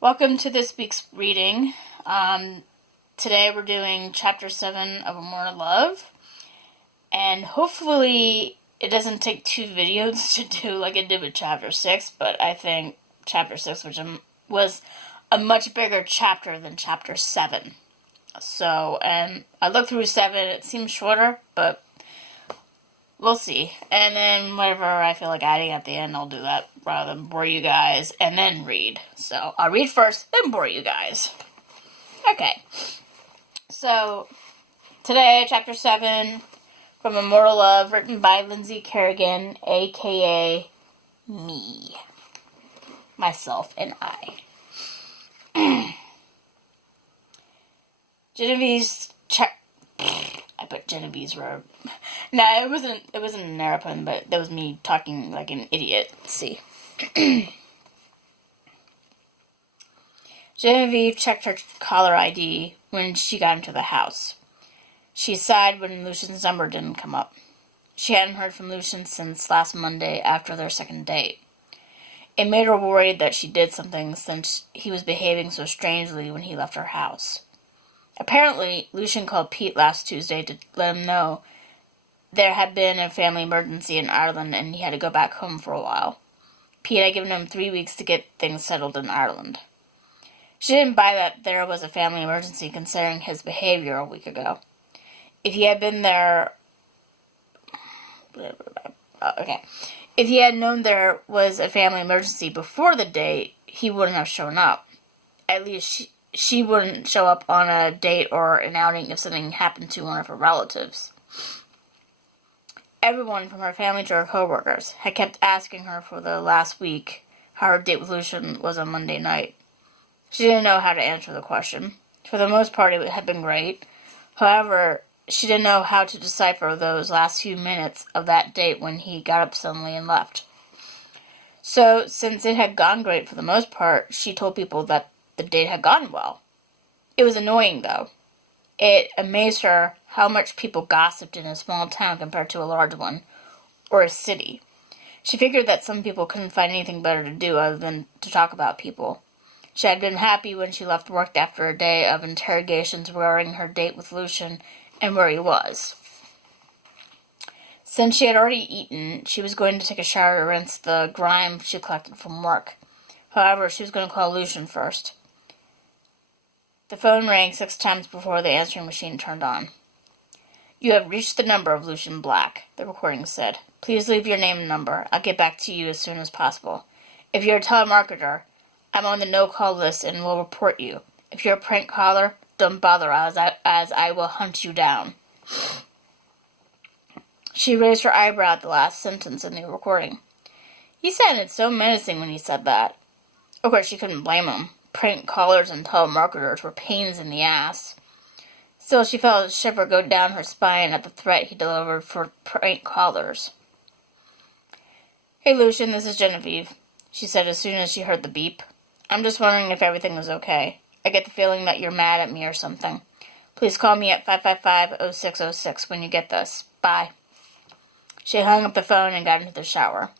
Welcome to this week's reading. Today we're doing Chapter 7 of Immortal Love. And hopefully it doesn't take 2 videos to do like it did with Chapter 6, but I think Chapter 6 was a much bigger chapter than Chapter 7. So, and I looked through 7, it seems shorter, but we'll see. And then whatever I feel like adding at the end, I'll do that rather than bore you guys and then read. So I'll read first, then bore you guys. Okay. So today, Chapter 7 from Immortal Love, written by Lynnsey Carrigan, a.k.a. me. Myself and I. Genevieve's I put Genevieve's verb. No, it wasn't an airplane, but that was me talking like an idiot. Let's see. Genevieve checked her caller ID when she got into the house. She sighed when Lucian's number didn't come up. She hadn't heard from Lucian since last Monday after their second date. It made her worried that she did something since he was behaving so strangely when he left her house. Apparently, Lucian called Pete last Tuesday to let him know there had been a family emergency in Ireland and he had to go back home for a while. Pete had given him 3 weeks to get things settled in Ireland. She didn't buy that there was a family emergency considering his behavior a week ago. If he had been there... If he had known there was a family emergency before the date, he wouldn't have shown up. At least she wouldn't show up on a date or an outing if something happened to one of her relatives. Everyone from her family to her co-workers had kept asking her for the last week how her date with Lucian was on Monday night. She didn't know how to answer the question. For the most part, it had been great. However, she didn't know how to decipher those last few minutes of that date when he got up suddenly and left. So, since it had gone great for the most part, she told people that the date had gone well. It was annoying, though. It amazed her how much people gossiped in a small town compared to a large one, or a city. She figured that some people couldn't find anything better to do other than to talk about people. She had been happy when she left work after a day of interrogations regarding her date with Lucian and where he was. Since she had already eaten, she was going to take a shower to rinse the grime she collected from work. However, she was going to call Lucian first. The phone rang 6 times before the answering machine turned on. "You have reached the number of Lucian Black," the recording said. "Please leave your name and number. I'll get back to you as soon as possible. If you're a telemarketer, I'm on the no-call list and will report you. If you're a prank caller, don't bother as I will hunt you down." She raised her eyebrow at the last sentence in the recording. He sounded so menacing when he said that. Of course, she couldn't blame him. Prank callers and telemarketers were pains in the ass. Still, she felt a shiver go down her spine at the threat he delivered for prank callers. "Hey, Lucian, this is Genevieve," she said as soon as she heard the beep. "I'm just wondering if everything is okay. I get the feeling that you're mad at me or something. Please call me at 555-0606 when you get this. Bye." She hung up the phone and got into the shower.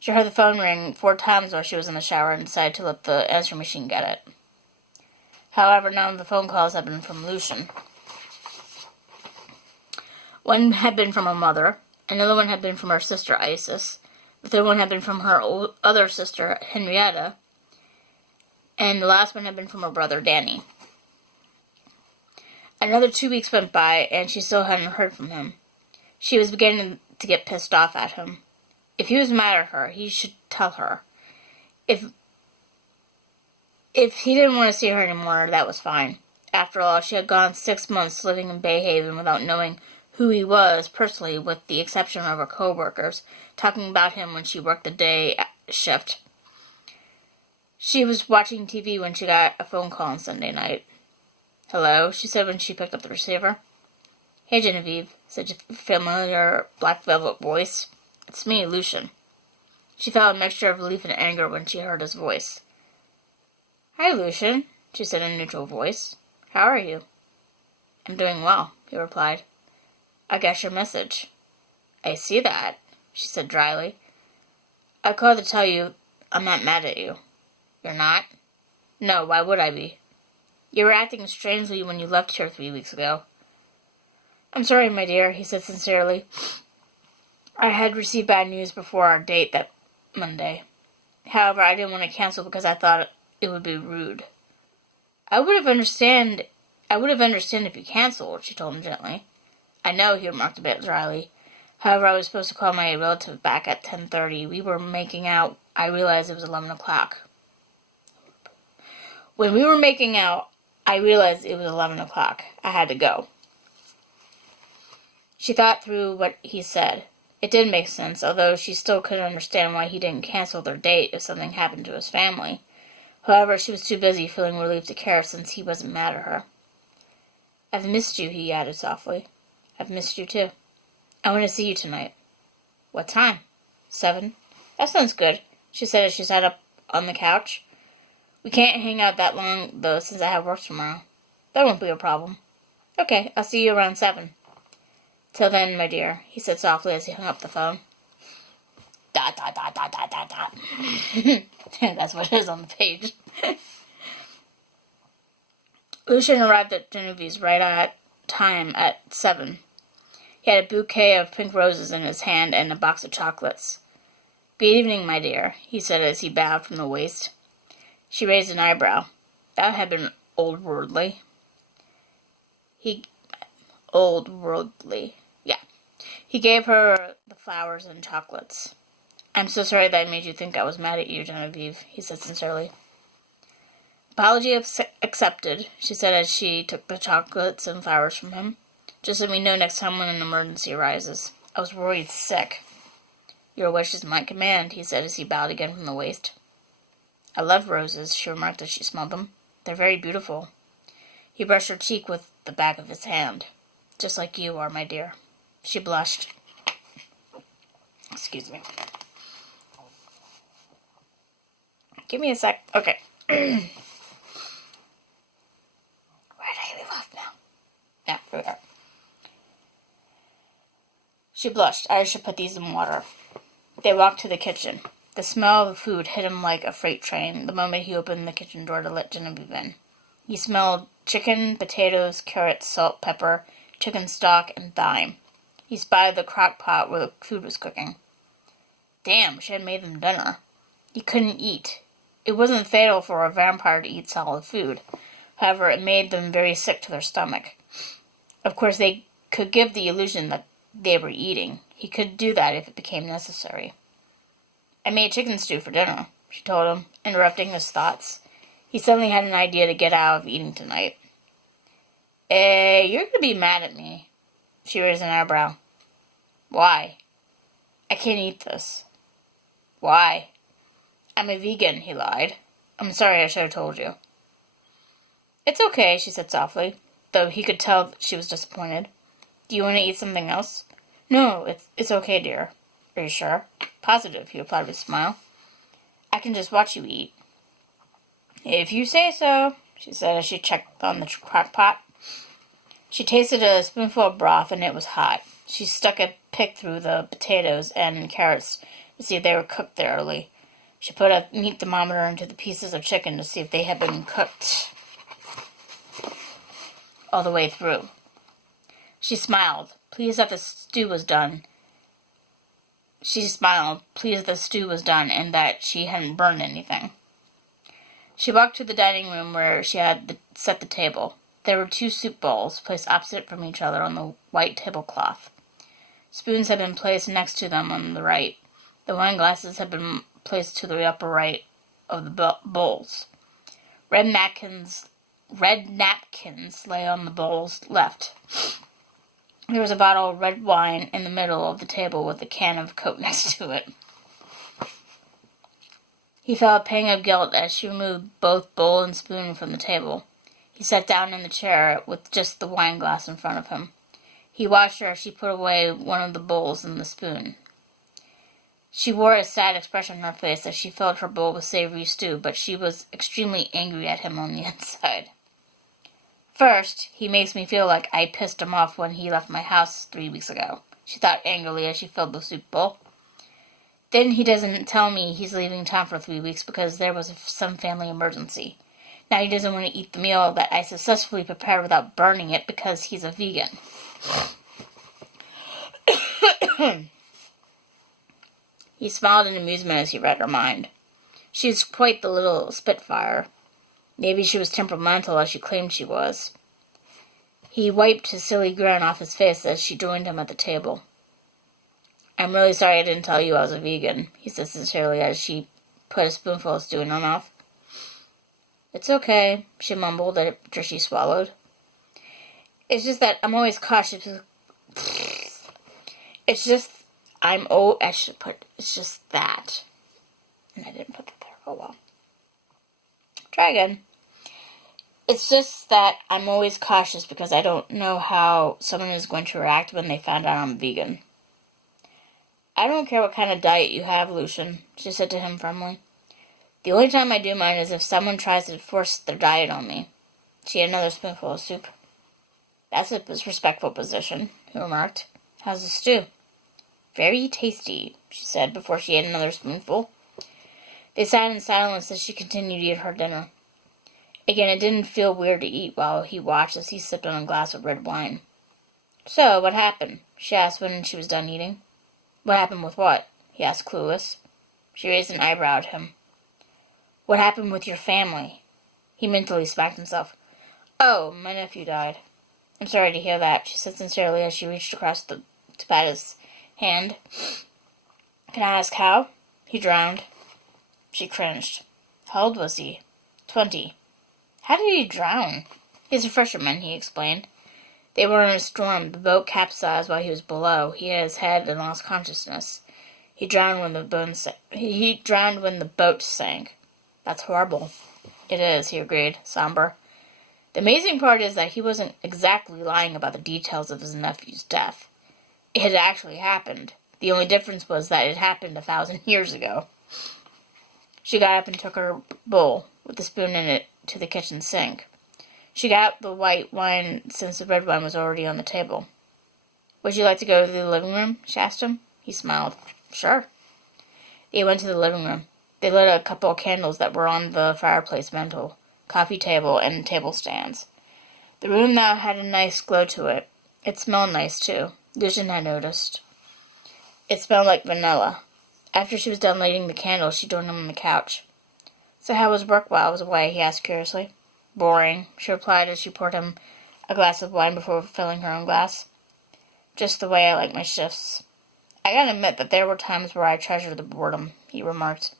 She heard the phone ring 4 times while she was in the shower and decided to let the answering machine get it. However, none of the phone calls had been from Lucian. One had been from her mother, another one had been from her sister Isis, the third one had been from her other sister Henrietta, and the last one had been from her brother Danny. Another 2 weeks went by, and she still hadn't heard from him. She was beginning to get pissed off at him. If he was mad at her, he should tell her. If he didn't want to see her anymore, that was fine. After all, she had gone 6 months living in Bayhaven without knowing who he was personally, with the exception of her co-workers, talking about him when she worked the day shift. She was watching TV when she got a phone call on Sunday night. "Hello," she said when she picked up the receiver. "Hey, Genevieve," said a familiar black velvet voice. "It's me, Lucian." She felt a mixture of relief and anger when she heard his voice. "Hi, Lucian," she said in a neutral voice. "How are you?" "I'm doing well," he replied. "I got your message." "I see that," she said dryly. "I called to tell you I'm not mad at you." "You're not?" No, why would I be? You were acting strangely when you left here 3 weeks ago. I'm sorry, my dear, he said sincerely. I had received bad news before our date that Monday. However, I didn't want to cancel because I thought it would be rude. I would have understood if you canceled, she told him gently. I know, he remarked a bit dryly. However, I was supposed to call my relative back at 10:30. We were making out. I realized it was 11 o'clock. When we were making out, I realized it was 11 o'clock. I had to go. She thought through what he said. It did make sense, although she still couldn't understand why he didn't cancel their date if something happened to his family. However, she was too busy feeling relieved to care since he wasn't mad at her. I've missed you, he added softly. I've missed you too. I want to see you tonight. What time? 7. That sounds good, she said as she sat up on the couch. We can't hang out that long, though, since I have work tomorrow. That won't be a problem. Okay, I'll see you around 7. Till then, my dear, he said softly as he hung up the phone. ... That's what it is on the page. Lucian arrived at Genevieve's right at time at 7. He had a bouquet of pink roses in his hand and a box of chocolates. Good evening, my dear, he said as he bowed from the waist. She raised an eyebrow. That had been old-worldly. He gave her the flowers and chocolates. I'm so sorry that I made you think I was mad at you, Genevieve, he said sincerely. Apology accepted, she said as she took the chocolates and flowers from him. Just let me know next time when an emergency arises. I was worried sick. Your wish is my command, he said as he bowed again from the waist. I love roses, she remarked as she smelled them. They're very beautiful. He brushed her cheek with the back of his hand. Just like you are, my dear. She blushed. Excuse me. Give me a sec. Okay. Where did I leave off now? Yeah, here we are. She blushed. I should put these in water. They walked to the kitchen. The smell of the food hit him like a freight train the moment he opened the kitchen door to let Genevieve in. He smelled chicken, potatoes, carrots, salt, pepper, chicken stock, and thyme. He spied the crock pot where the food was cooking. Damn, she had made them dinner. He couldn't eat. It wasn't fatal for a vampire to eat solid food. However, it made them very sick to their stomach. Of course, they could give the illusion that they were eating. He could do that if it became necessary. I made chicken stew for dinner, she told him, interrupting his thoughts. He suddenly had an idea to get out of eating tonight. You're going to be mad at me. She raised an eyebrow. Why? I can't eat this. Why? I'm a vegan, he lied. I'm sorry, I should have told you. It's okay, she said softly, though he could tell she was disappointed. Do you want to eat something else? No, it's okay, dear. Are you sure? Positive, he replied with a smile. I can just watch you eat. If you say so, she said as she checked on the crock pot. She tasted a spoonful of broth, and it was hot. She stuck a pick through the potatoes and carrots to see if they were cooked thoroughly. She put a meat thermometer into the pieces of chicken to see if they had been cooked all the way through. She smiled, pleased that the stew was done. And that she hadn't burned anything. She walked to the dining room where she had set the table. There were 2 soup bowls placed opposite from each other on the white tablecloth. Spoons had been placed next to them on the right. The wine glasses had been placed to the upper right of the bowls. Red napkins lay on the bowl's left. There was a bottle of red wine in the middle of the table with a can of Coke next to it. He felt a pang of guilt as she removed both bowl and spoon from the table. He sat down in the chair with just the wine glass in front of him. He watched her as she put away one of the bowls and the spoon. She wore a sad expression on her face as she filled her bowl with savory stew, but she was extremely angry at him on the inside. First, he makes me feel like I pissed him off when he left my house 3 weeks ago, she thought angrily as she filled the soup bowl. Then he doesn't tell me he's leaving town for 3 weeks because there was some family emergency. Now he doesn't want to eat the meal that I successfully prepared without burning it because he's a vegan. He smiled in amusement as he read her mind. She's quite the little spitfire. Maybe she was temperamental as she claimed she was. He wiped his silly grin off his face as she joined him at the table. I'm really sorry I didn't tell you I was a vegan, he said sincerely as she put a spoonful of stew in her mouth. It's okay, she mumbled after she swallowed. It's just that I'm always cautious. It's just it's just that. And I didn't put that there. Oh well. Try again. It's just that I'm always cautious because I don't know how someone is going to react when they find out I'm vegan. I don't care what kind of diet you have, Lucian, she said to him firmly. The only time I do mine is if someone tries to force their diet on me. She had another spoonful of soup. That's a respectful position, he remarked. How's the stew? Very tasty, she said before she ate another spoonful. They sat in silence as she continued to eat her dinner. Again, it didn't feel weird to eat while he watched as he sipped on a glass of red wine. So, what happened? She asked when she was done eating. What happened with what? He asked, clueless. She raised an eyebrow at him. What happened with your family? He mentally smacked himself. Oh, my nephew died. I'm sorry to hear that, she said sincerely as she reached across to pat his hand. Can I ask how? He drowned. She cringed. How old was he? 20. How did he drown? He's a fisherman, he explained. They were in a storm. The boat capsized while he was below. He hit his head and lost consciousness. He drowned when the boat sank. That's horrible. It is, he agreed, somber. The amazing part is that he wasn't exactly lying about the details of his nephew's death. It had actually happened. The only difference was that it happened 1,000 years ago. She got up and took her bowl, with the spoon in it, to the kitchen sink. She got out the white wine since the red wine was already on the table. Would you like to go to the living room? She asked him. He smiled. Sure. They went to the living room. They lit a couple of candles that were on the fireplace mantel, coffee table, and table stands. The room now had a nice glow to it. It smelled nice, too. Lucian had noticed. It smelled like vanilla. After she was done lighting the candle, she joined him on the couch. So how was work while I was away? He asked curiously. Boring, she replied as she poured him a glass of wine before filling her own glass. Just the way I like my shifts. I gotta admit that there were times where I treasured the boredom, he remarked.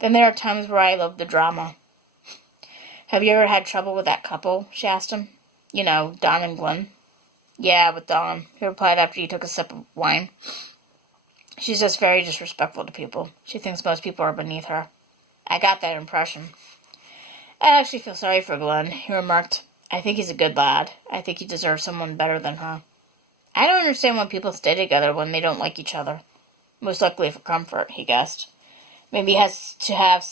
Then there are times where I love the drama. Have you ever had trouble with that couple? She asked him. You know, Don and Glenn. Yeah, with Dawn, he replied after he took a sip of wine. She's just very disrespectful to people. She thinks most people are beneath her. I got that impression. I actually feel sorry for Glenn, he remarked. I think he's a good lad. I think he deserves someone better than her. I don't understand why people stay together when they don't like each other. Most likely for comfort, he guessed. Maybe it's to have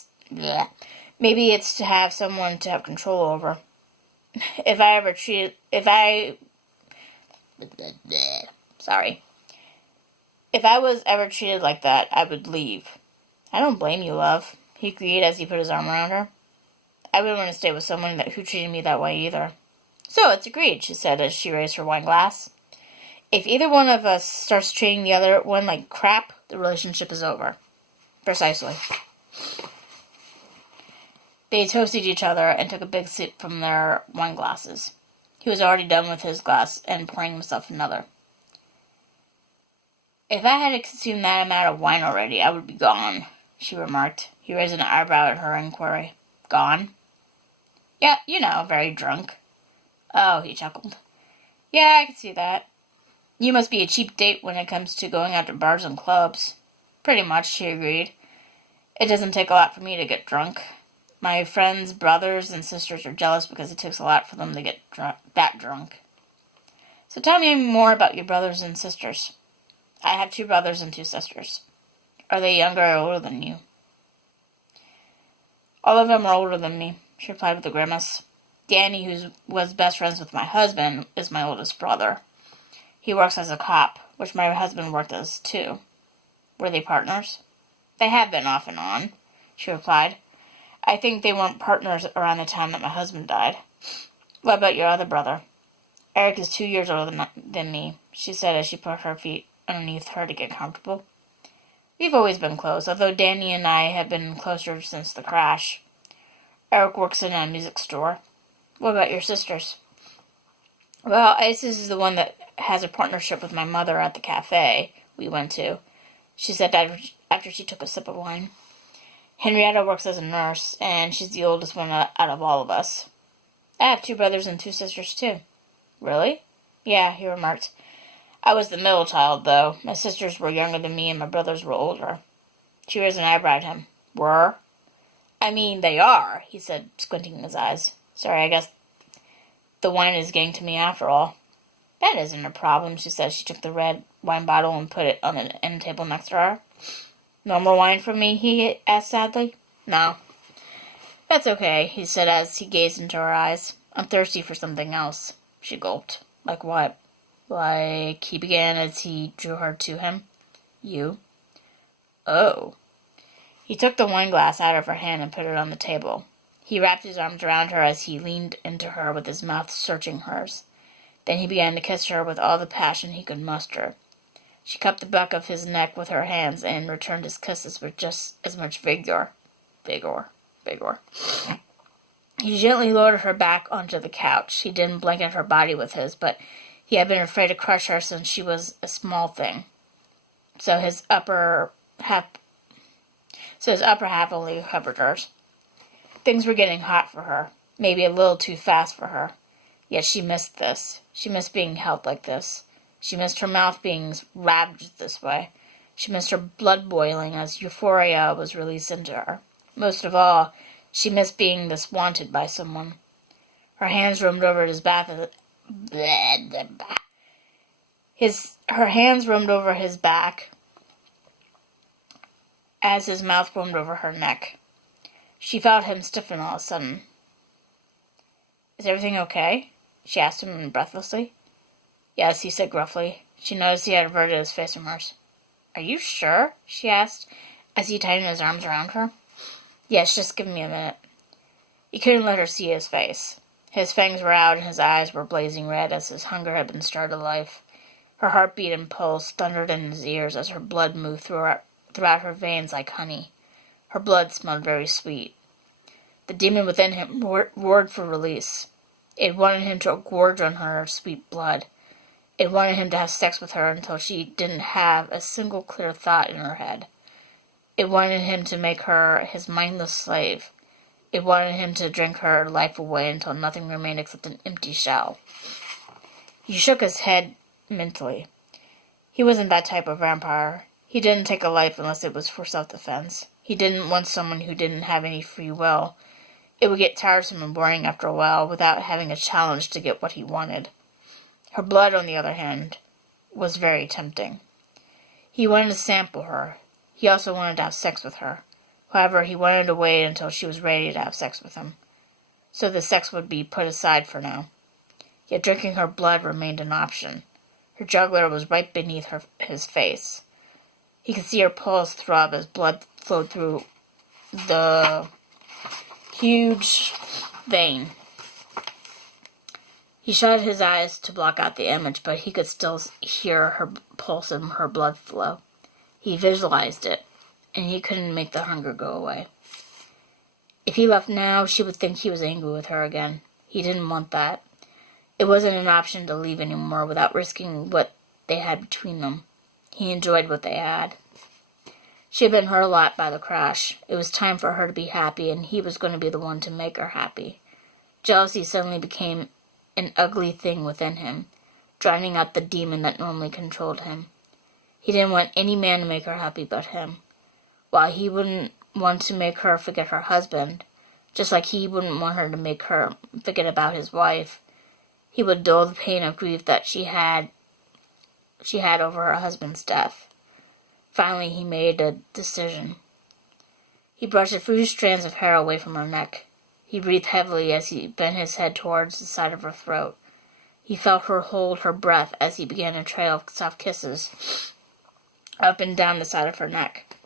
someone to have control over. If I was ever treated like that, I would leave. I don't blame you, love, he agreed as he put his arm around her. I wouldn't want to stay with someone who treated me that way either. So it's agreed, she said as she raised her wine glass. If either one of us starts treating the other one like crap, the relationship is over. Precisely. They toasted each other and took a big sip from their wine glasses. He was already done with his glass and pouring himself another. If I had consumed that amount of wine already, I would be gone, she remarked. He raised an eyebrow at her inquiry. Gone? Yeah, you know, very drunk. Oh, he chuckled. Yeah, I can see that. You must be a cheap date when it comes to going out to bars and clubs. Pretty much, she agreed. It doesn't take a lot for me to get drunk. My friends' brothers and sisters are jealous because it takes a lot for them to get that drunk. So tell me more about your brothers and sisters. I have 2 brothers and 2 sisters. Are they younger or older than you? All of them are older than me, she replied with a grimace. Danny, who was best friends with my husband, is my oldest brother. He works as a cop, which my husband worked as too. Were they partners? They have been off and on, she replied. I think they weren't partners around the time that my husband died. What about your other brother? Eric is 2 years older than me, she said as she put her feet underneath her to get comfortable. We've always been close, although Danny and I have been closer since the crash. Eric works in a music store. What about your sisters? Well, Isis is the one that has a partnership with my mother at the cafe we went to, she said after she took a sip of wine. Henrietta works as a nurse, and she's the oldest one out of all of us. I have 2 brothers and 2 sisters, too. Really? Yeah, he remarked. I was the middle child, though. My sisters were younger than me, and my brothers were older. She raised an eyebrow at him. Were? I mean, they are, he said, squinting his eyes. Sorry, I guess the wine is getting to me after all. That isn't a problem, she said. She took the red wine bottle and put it on the end table next to her. No more wine for me, he asked sadly. No. That's okay, he said as he gazed into her eyes. I'm thirsty for something else. She gulped. Like what? Like, he began as he drew her to him. You. Oh. He took the wine glass out of her hand and put it on the table. He wrapped his arms around her as he leaned into her with his mouth searching hers. Then he began to kiss her with all the passion he could muster. She cupped the back of his neck with her hands and returned his kisses with just as much vigor. Vigor. He gently lowered her back onto the couch. He didn't blanket her body with his, but he had been afraid to crush her since she was a small thing. So his upper half only covered hers. Things were getting hot for her, maybe a little too fast for her. Yet she missed this. She missed being held like this. She missed her mouth being wrapped this way. She missed her blood boiling as euphoria was released into her. Most of all, she missed being this wanted by someone. Her hands roamed over his back. Her hands roamed over his back as his mouth roamed over her neck. She felt him stiffen all of a sudden. Is everything okay? She asked him breathlessly. Yes, he said gruffly. She noticed he had averted his face from hers. Are you sure? She asked as he tightened his arms around her. Yes, just give me a minute. He couldn't let her see his face. His fangs were out and his eyes were blazing red as his hunger had been stirred to life. Her heartbeat and pulse thundered in his ears as her blood moved throughout her veins like honey. Her blood smelled very sweet. The demon within him roared for release. It wanted him to gorge on her sweet blood. It wanted him to have sex with her until she didn't have a single clear thought in her head. It wanted him to make her his mindless slave. It wanted him to drink her life away until nothing remained except an empty shell. He shook his head mentally. He wasn't that type of vampire. He didn't take a life unless it was for self-defense. He didn't want someone who didn't have any free will. It would get tiresome and boring after a while without having a challenge to get what he wanted. Her blood, on the other hand, was very tempting. He wanted to sample her. He also wanted to have sex with her. However, he wanted to wait until she was ready to have sex with him. So the sex would be put aside for now. Yet drinking her blood remained an option. Her jugular was right beneath his face. He could see her pulse throb as blood flowed through the huge vein. He shut his eyes to block out the image, but he could still hear her pulse and her blood flow. He visualized it, and he couldn't make the hunger go away. If he left now, she would think he was angry with her again. He didn't want that. It wasn't an option to leave anymore without risking what they had between them. He enjoyed what they had. She had been hurt a lot by the crash. It was time for her to be happy, and he was going to be the one to make her happy. Jealousy suddenly became an ugly thing within him, drowning out the demon that normally controlled him. He didn't want any man to make her happy but him. While he wouldn't want to make her forget her husband, just like he wouldn't want her to make her forget about his wife, he would dull the pain of grief that she had over her husband's death. Finally, he made a decision. He brushed a few strands of hair away from her neck. He breathed heavily as he bent his head towards the side of her throat. He felt her hold her breath as he began a trail of soft kisses up and down the side of her neck.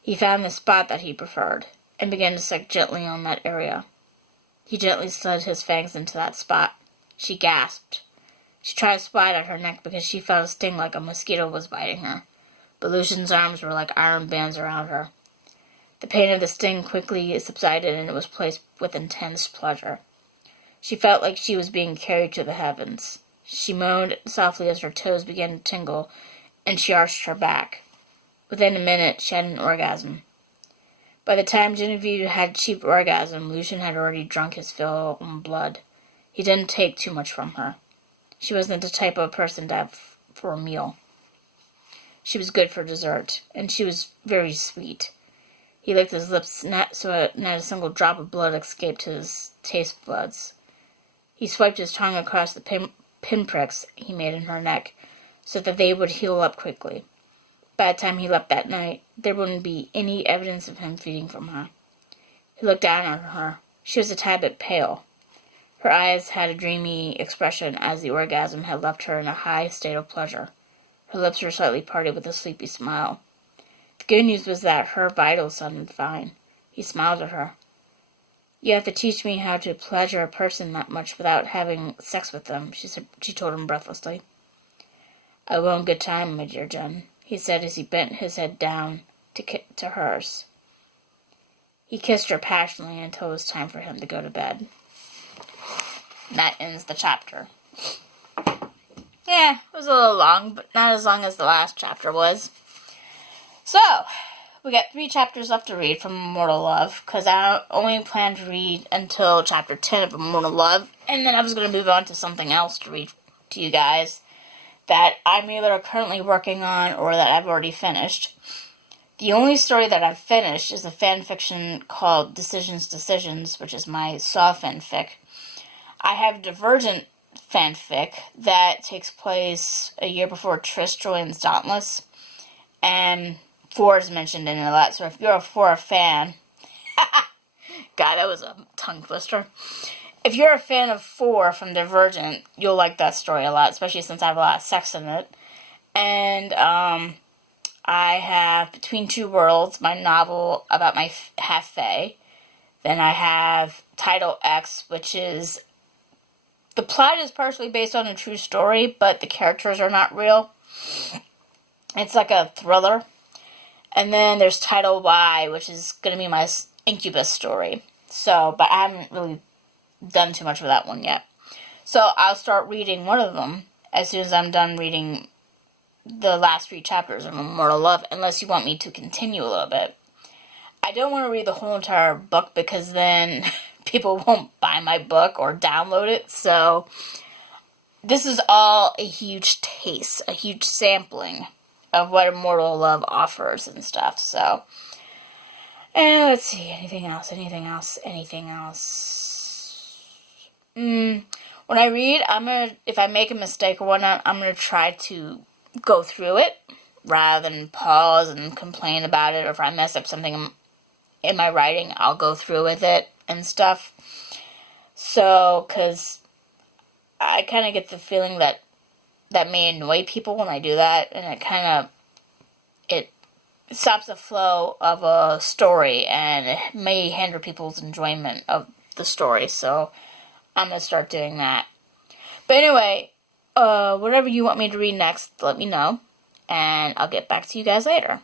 He found the spot that he preferred, and began to suck gently on that area. He gently slid his fangs into that spot. She gasped. She tried to slide at her neck because she felt a sting like a mosquito was biting her, but Lucian's arms were like iron bands around her. The pain of the sting quickly subsided, and it was placed with intense pleasure. She felt like she was being carried to the heavens. She moaned softly as her toes began to tingle, and she arched her back. Within a minute, she had an orgasm. By the time Genevieve had achieved orgasm, Lucian had already drunk his fill of blood. He didn't take too much from her. She wasn't the type of person to have for a meal. She was good for dessert, and she was very sweet. He licked his lips so not a single drop of blood escaped his taste buds. He swiped his tongue across the pinpricks he made in her neck so that they would heal up quickly. By the time he left that night, there wouldn't be any evidence of him feeding from her. He looked down on her. She was a tad bit pale. Her eyes had a dreamy expression as the orgasm had left her in a high state of pleasure. Her lips were slightly parted with a sleepy smile. The good news was that her vitals sounded fine. He smiled at her. "You have to teach me how to pleasure a person that much without having sex with them," she told him breathlessly. "I will in good time, my dear Jen," he said as he bent his head down to hers. He kissed her passionately until it was time for him to go to bed. And that ends the chapter. Yeah, it was a little long, but not as long as the last chapter was. So, we got 3 chapters left to read from Immortal Love, because I only plan to read until chapter 10 of Immortal Love, and then I was going to move on to something else to read to you guys that I'm either currently working on or that I've already finished. The only story that I've finished is a fan fiction called Decisions, which is my Saw fanfic. I have Divergent fanfic that takes place a year before Trish joins Dauntless, and 4 is mentioned in it a lot, so if you're a 4 fan, God, that was a tongue twister. If you're a fan of 4 from Divergent, you'll like that story a lot, especially since I have a lot of sex in it. And I have Between Two Worlds, my novel about my half-fae. Then I have Title X, which is... The plot is partially based on a true story, but the characters are not real. It's like a thriller. And then there's Title Y, which is going to be my Incubus story. So, but I haven't really done too much with that one yet. So I'll start reading one of them as soon as I'm done reading the last 3 chapters of Immortal Love, unless you want me to continue a little bit. I don't want to read the whole entire book because then people won't buy my book or download it. So this is all a huge taste, a huge sampling of what Immortal Love offers and stuff. So, and let's see, anything else? When I read, if I make a mistake or whatnot, I'm gonna try to go through it rather than pause and complain about it. Or if I mess up something in my writing, I'll go through with it and stuff. So, because I kind of get the feeling that may annoy people when I do that, and it stops the flow of a story, and it may hinder people's enjoyment of the story, so I'm going to start doing that. But anyway, whatever you want me to read next, let me know, and I'll get back to you guys later.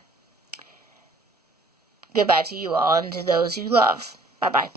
Goodbye to you all, and to those you love. Bye-bye.